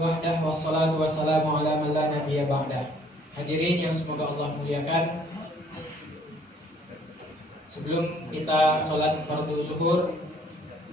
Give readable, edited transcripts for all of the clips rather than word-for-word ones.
wahdah wassalatu wassalamu ala man la nabiyya ba'dah. Hadirin yang semoga Allah muliakan, sebelum kita sholat fardu zuhur,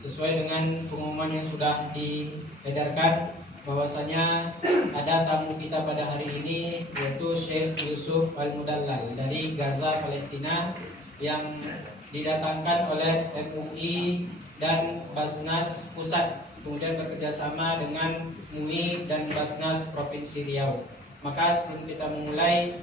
sesuai dengan pengumuman yang sudah diedarkan, bahwasanya ada tamu kita pada hari ini, yaitu Syekh Yusuf Al-Mudallal dari Gaza, Palestina, yang didatangkan oleh MUI dan Basnas Pusat, kemudian bekerjasama dengan MUI dan Basnas Provinsi Riau. Maka sebelum kita memulai,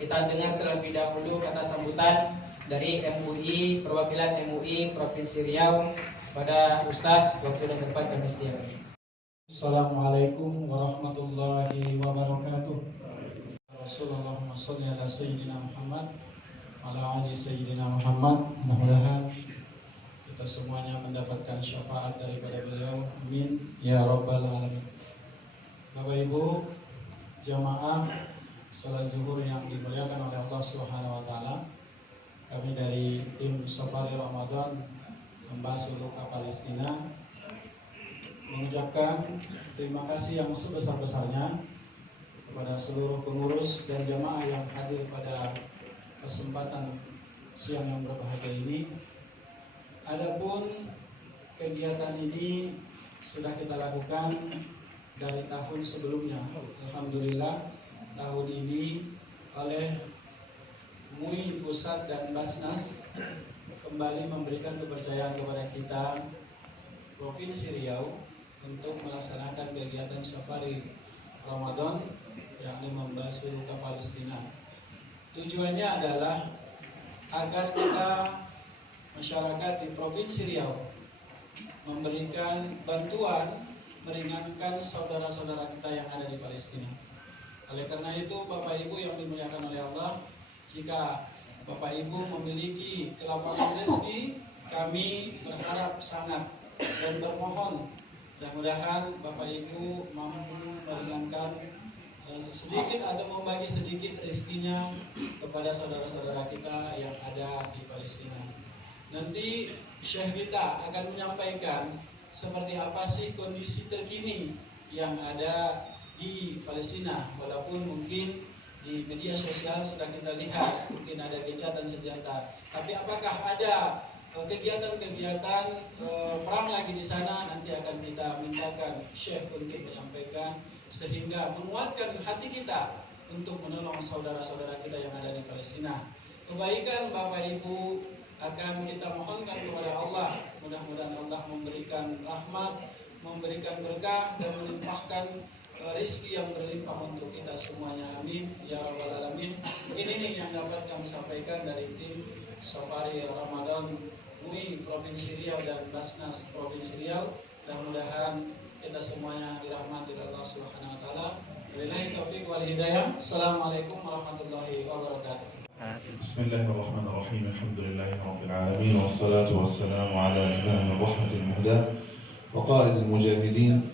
kita dengar terlebih dahulu kata sambutan dari MUI, perwakilan MUI Provinsi Riau pada Ustadz. Waktu dan tempat kami sediakan. Assalamualaikum warahmatullahi wabarakatuh. Rasulullah sholli ala sayyidina Muhammad ala ali sayyidina Muhammad. Mudah-mudahan kita semuanya mendapatkan syafaat daripada beliau. Amin ya rabbal alamin. Bapak Ibu jamaah salat zuhur yang dimuliakan oleh Allah Subhanahu wa taala, kami dari tim Safari Ramadan Membasuh Luka Palestina mengucapkan terima kasih yang sebesar-besarnya kepada seluruh pengurus dan jamaah yang hadir pada kesempatan siang yang berbahagia ini. Adapun kegiatan ini sudah kita lakukan dari tahun sebelumnya. Alhamdulillah tahun ini oleh MUI Pusat dan Basnas kembali memberikan kepercayaan kepada kita Provinsi Riau untuk melaksanakan kegiatan safari Ramadan, yakni membasuh luka Palestina. Tujuannya adalah agar kita masyarakat di Provinsi Riau memberikan bantuan meringankan saudara-saudara kita yang ada di Palestina. Oleh karena itu, Bapak Ibu yang dimuliakan oleh Allah, jika Bapak Ibu memiliki kelapangan rezeki, kami berharap sangat dan bermohon mudah-mudahan Bapak Ibu mampu meringankan sedikit atau membagi sedikit rezekinya kepada saudara-saudara kita yang ada di Palestina. Nanti Syekh kita akan menyampaikan seperti apa sih kondisi terkini yang ada di Palestina. Walaupun mungkin di media sosial sudah kita lihat mungkin ada gencatan senjata, tapi apakah ada kegiatan-kegiatan perang lagi di sana? Nanti akan kita mintakan Syekh untuk menyampaikan sehingga menguatkan hati kita untuk menolong saudara-saudara kita yang ada di Palestina. Kebaikan Bapak Ibu akan kita mohonkan kepada Allah. Mudah-mudahan Allah memberikan rahmat, memberikan berkah dan melimpahkan rezeki yang berlimpah untuk kita semuanya. Amin ya rabbal alamin. Ini yang dapat kami sampaikan dari tim Safari Ramadan MUI Provinsi Riau dan Basnas Provinsi Riau. Mudah-mudahan kita semuanya dirahmati oleh Allah Subhanahu wa taala. Wabillahi taufiq wal hidayah. Assalamualaikum warahmatullahi wabarakatuh. Bismillahirrahmanirrahim. Alhamdulillahi rabbil alamin wassalatu wassalamu ala imamir rahmatil muhda wa qaidil mujahidin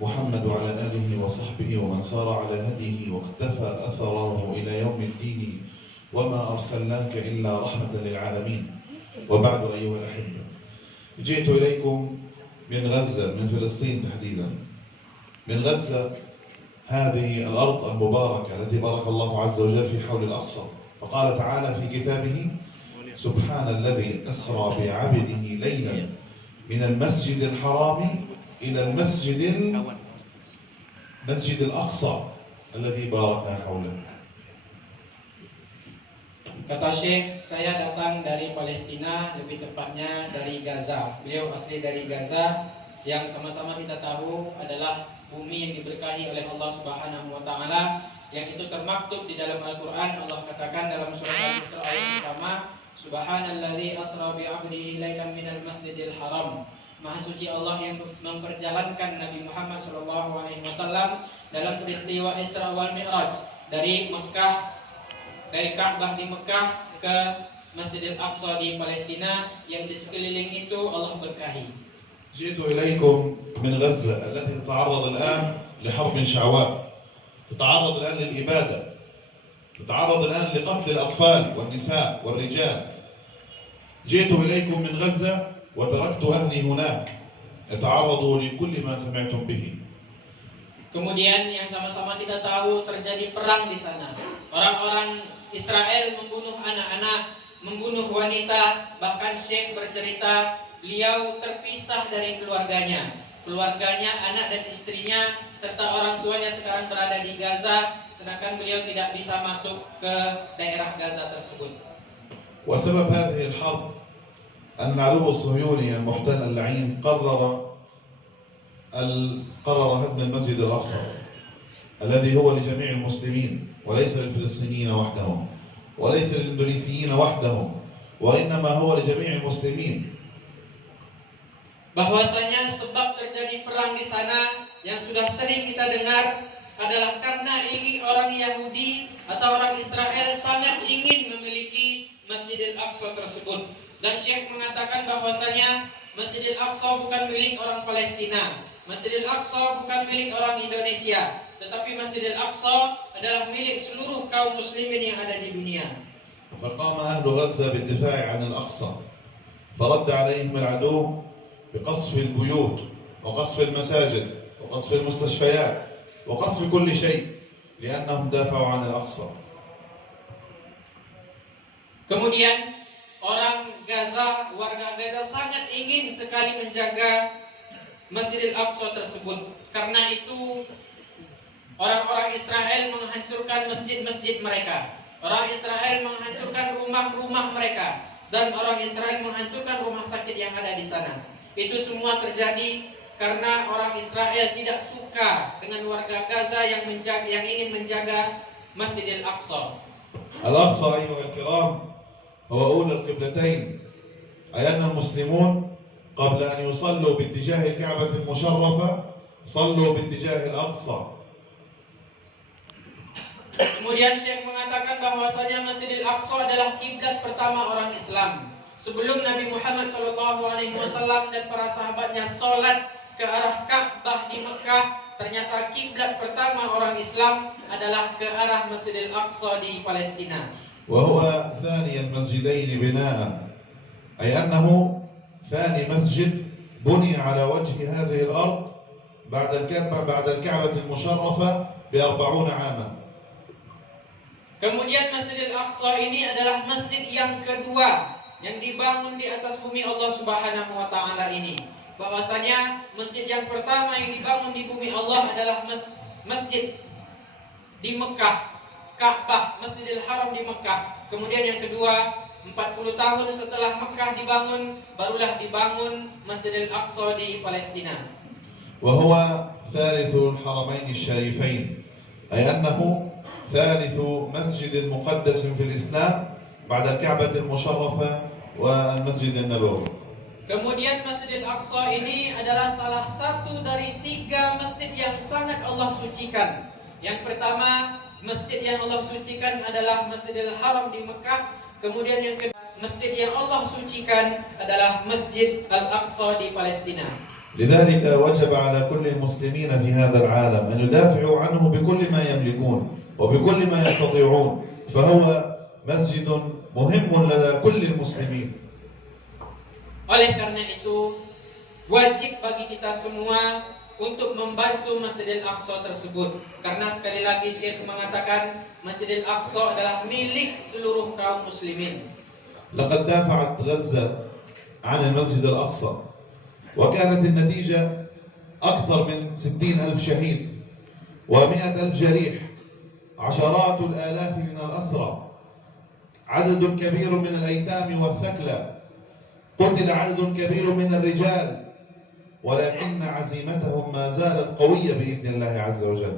Muhammad wa ala alihi wa sahbihi wa man sara ala hadihi wa iqtafa atharahu ila yaumiddin wa ma arsalnaka illa rahmatan lil alamin. وبعد أيها الأحبة، جئت إليكم من غزة، من فلسطين تحديدا، من غزة، هذه الأرض المباركة التي بارك الله عز وجل في حول الأقصى. فقال تعالى في كتابه: سبحان الذي أسرى بعبده ليلا من المسجد الحرام إلى المسجد الأقصى الذي باركنا حوله. Kata Syekh, saya datang dari Palestina, lebih tepatnya dari Gaza. Beliau asli dari Gaza, yang sama-sama kita tahu adalah bumi yang diberkahi oleh Allah Subhanahu wa taala, yang itu termaktub di dalam Al-Qur'an. Allah katakan dalam surah Al-Isra ayat pertama, Subhanalladzi asra bi 'abdihi lailan minal masjidil haram. Maha suci Allah yang memperjalankan Nabi Muhammad SAW dalam peristiwa Isra wal Mi'raj dari Ka'bah di Mekah ke Masjidil Aqsa di Palestina, yang di sekeliling itu Allah berkahi. جئت إليكم من غزة التي تتعرض الآن لحرب شعواء، تتعرض الآن للإبادة، تتعرض الآن لقتل الأطفال والنساء والرجال. جئت إليكم من غزة وتركت أهلي هناك يتعرضوا لكل ما سمعتم به. Kemudian yang sama-sama kita tahu terjadi perang di sana. Orang-orang Israel membunuh anak-anak, membunuh wanita, bahkan Syekh bercerita beliau terpisah dari keluarganya. Keluarganya, anak dan istrinya serta orang tuanya sekarang berada di Gaza, sedangkan beliau tidak bisa masuk ke daerah Gaza tersebut. وسبب هذه الحرب أن العدو الصهيوني المحتل اللعين قرر هدم المسجد الأقصى الذي هو لجميع المسلمين وليس للفلسطينيين وحدهم وليس للإندونيسيين وحدهم وإنما هو لجميع المسلمين. Bahwasanya sebab terjadi perang di sana yang sudah sering kita dengar adalah karena ingin orang Yahudi atau orang Israel sangat ingin memiliki Masjidil Aqsa tersebut. Dan Syekh mengatakan bahwasanya Masjidil Aqsa bukan milik orang Palestina, Masjidil Aqsa bukan milik orang Indonesia, tetapi Masjidil Aqsa adalah milik seluruh kaum muslimin yang ada di dunia. فقام أهل غزة بالدفاع عن الأقصى فرد عليهم العدو بقصف البيوت وقصف المساجد وقصف المستشفيات وقصف كل شيء لأنهم دافعوا عن الأقصى. Kemudian orang Gaza, warga Gaza sangat ingin sekali menjaga Masjidil Aqsa tersebut. Karena itu orang-orang Israel menghancurkan masjid-masjid mereka. Orang Israel menghancurkan rumah-rumah mereka. Dan orang Israel menghancurkan rumah sakit yang ada di sana. Itu semua terjadi karena orang Israel tidak suka dengan warga Gaza yang ingin menjaga Masjidil Aqsa. الأقصى أيها الكرام هو أولى القبلتين، أي أن المسلمون قبل أن يصلوا باتجاه الكعبة المشرفة صلوا باتجاه الأقصى. Kemudian Syekh mengatakan bahwasanya Masjidil Aqsa adalah kiblat pertama orang Islam. Sebelum Nabi Muhammad SAW dan para sahabatnya sholat ke arah Ka'bah di Mekah, ternyata kiblat pertama orang Islam adalah ke arah Masjidil Aqsa di Palestina. وهو ثاني المسجدين بناء، أي أنه ثاني مسجد بني على وجه هذه الأرض بعد الكعبة المشرفة ب40 عاما. Kemudian Masjidil Aqsa ini adalah masjid yang kedua yang dibangun di atas bumi Allah Subhanahu wa taala ini. Bahwasanya masjid yang pertama yang dibangun di bumi Allah adalah masjid di Mekah, Ka'bah, Masjidil Haram di Mekah. Kemudian yang kedua, 40 tahun setelah Mekah dibangun, barulah dibangun Masjidil Aqsa di Palestina. وهو ثالث الحرمين الشريفين، أي أنه ثالث مسجد مقدس في الإسلام بعد الكعبة المشرفة والمسجد النبوي. Kemudian Masjidil Aqsa ini adalah salah satu dari 3 masjid yang sangat Allah sucikan. Yang pertama, masjid yang Allah sucikan adalah Masjidil Haram di Mekah. Kemudian yang kedua, masjid yang Allah sucikan adalah Masjid Al-Aqsa di Palestina. لذلك وجب على كل المسلمين في هذا العالم أن يدافعوا عنه بكل ما يملكون وبكل ما يستطيعون، فهو مسجد مهم لدى كل المسلمين. Oleh karena itu, wajib bagi kita semua untuk membantu Masjidil Aqsa tersebut. Karena sekali lagi Syekh mengatakan Masjidil Aqsa adalah milik seluruh kaum muslimin. لقد دافعت غزة عن المسجد الأقصى وكانت النتيجة أكثر من 60,000 شهيد و100,000 جريح، عشرات الآلاف من الأسرى، عدد كبير من الأيتام والثكلى، قتل عدد كبير من الرجال، ولكن عزيمتهم ما زالت قوية بإذن الله عز وجل.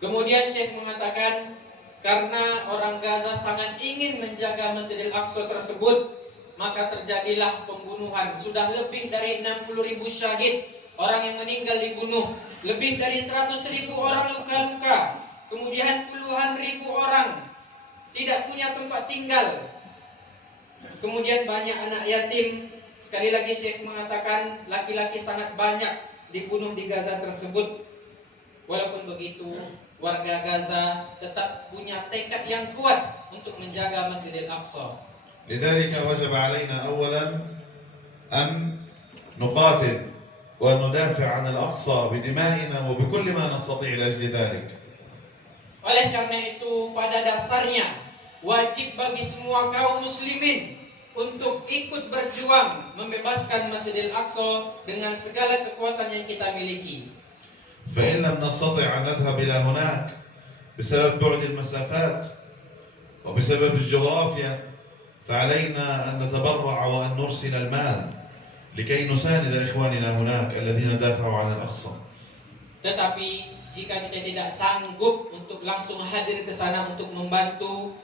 Kemudian Syekh mengatakan karena orang Gaza sangat ingin menjaga Masjidil Aqsa tersebut, maka terjadilah pembunuhan. Sudah lebih dari 60.000 syahid, orang yang meninggal dibunuh. Lebih dari 100.000 orang luka-luka. Kemudian puluhan ribu orang tidak punya tempat tinggal. Kemudian banyak anak yatim. Sekali lagi Syekh mengatakan laki-laki sangat banyak dibunuh di Gaza tersebut. Walaupun begitu, warga Gaza tetap punya tekad yang kuat untuk menjaga Masjidil Aqsa. لذلك وجب علينا أولا أن نقاتل وأن ندافع عن الأقصى بدمائنا وبكل ما نستطيع لأجل ذلك. Oleh karena itu, pada dasarnya wajib bagi semua kaum muslimin untuk ikut berjuang membebaskan Masjidil Aqsa dengan segala kekuatan yang kita miliki. فإن لم نستطع أن نذهب إلى هناك بسبب بعد المسافات وبسبب الجغرافيا فعلينا أن نتبرع وأن نرسل المال لكي نساند إخواننا هناك الذين دافعوا عن الأقصى. Tetapi jika kita tidak sanggup untuk langsung hadir ke sana untuk membantu,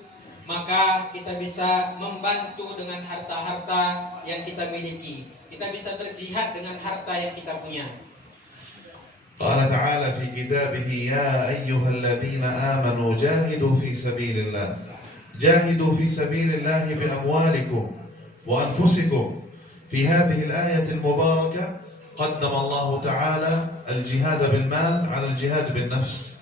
maka kita bisa membantu dengan harta-harta yang kita miliki. Kita bisa berjihad dengan harta yang kita punya. قال تعالى في كتابه يا أيها الذين آمنوا جاهدوا في سبيل الله جاهدوا في سبيل الله بأموالكم وأنفسكم. في هذه الآية المباركة قدم الله تعالى الجهاد بالمال على الجهاد بالنفس.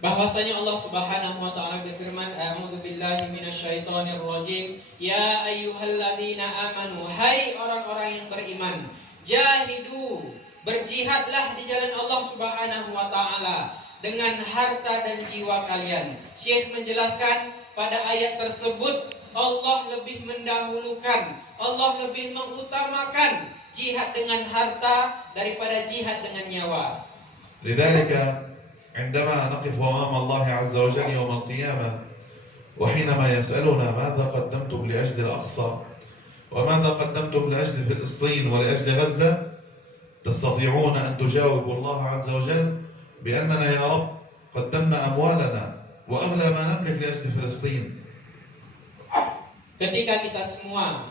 Bahwasanya Allah Subhanahu wa taala berfirman, A'udzu billahi minasyaitonir rajim, ya ayyuhalladzina amanu, hai orang-orang yang beriman, jahidu, berjihadlah di jalan Allah Subhanahu wa taala dengan harta dan jiwa kalian. Syekh menjelaskan pada ayat tersebut Allah lebih mendahulukan, Allah lebih mengutamakan jihad dengan harta daripada jihad dengan nyawa. لذلك عندما نقف أمام الله عز وجل يوم القيامة وحينما يسألنا ماذا قدمتم لأجل الأقصى وماذا قدمتم لأجل فلسطين ولأجل غزة، تستطيعون أن تجاوبوا الله عز وجل بأننا يا رب قدمنا أموالنا وأغلى ما نملك لأجل فلسطين. Ketika kita semua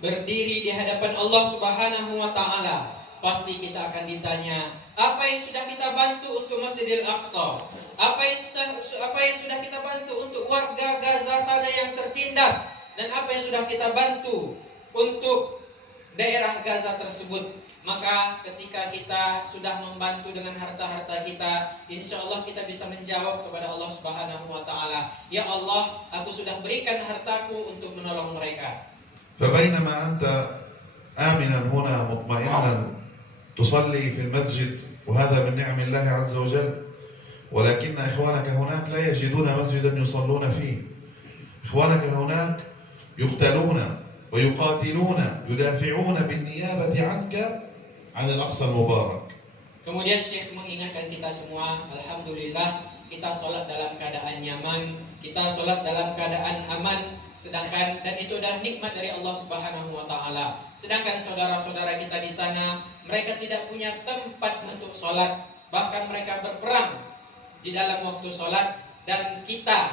berdiri di hadapan Allah Subhanahu wa taala, pasti kita akan ditanya, apa yang sudah kita bantu untuk Masjidil Aqsa? Apa yang sudah kita bantu untuk warga Gaza sana yang tertindas, dan apa yang sudah kita bantu untuk daerah Gaza tersebut? Maka ketika kita sudah membantu dengan harta-harta kita, insya Allah kita bisa menjawab kepada Allah Subhanahu wa taala, ya Allah, aku sudah berikan hartaku untuk menolong mereka. فبينما أنت آمنا هنا مطمئنا تصلي في المسجد وهذا من نعم الله عز وجل، ولكن إخوانك هناك لا يجدون مسجدا يصلون فيه. إخوانك هناك يقتلون ويقاتلون يدافعون بالنيابة عنك عن الأقصى المبارك. Kemudian Syekh mengingatkan kita semua, alhamdulillah kita sholat dalam keadaan nyaman, kita sholat dalam keadaan aman, sedangkan dan itu adalah nikmat dari Allah Subhanahu wa taala. Sedangkan saudara-saudara kita di sana, mereka tidak punya tempat untuk sholat, bahkan mereka berperang di dalam waktu sholat, dan kita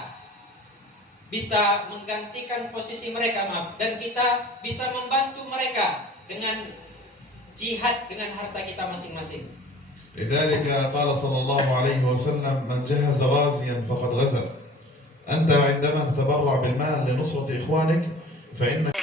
bisa menggantikan posisi mereka, dan kita bisa membantu mereka dengan jihad dengan harta kita masing-masing. لذلك قال صلى الله عليه وسلم من جهز غازيا فقد غزا. أنت عندما تتبرع بالمال لنصرة إخوانك فإن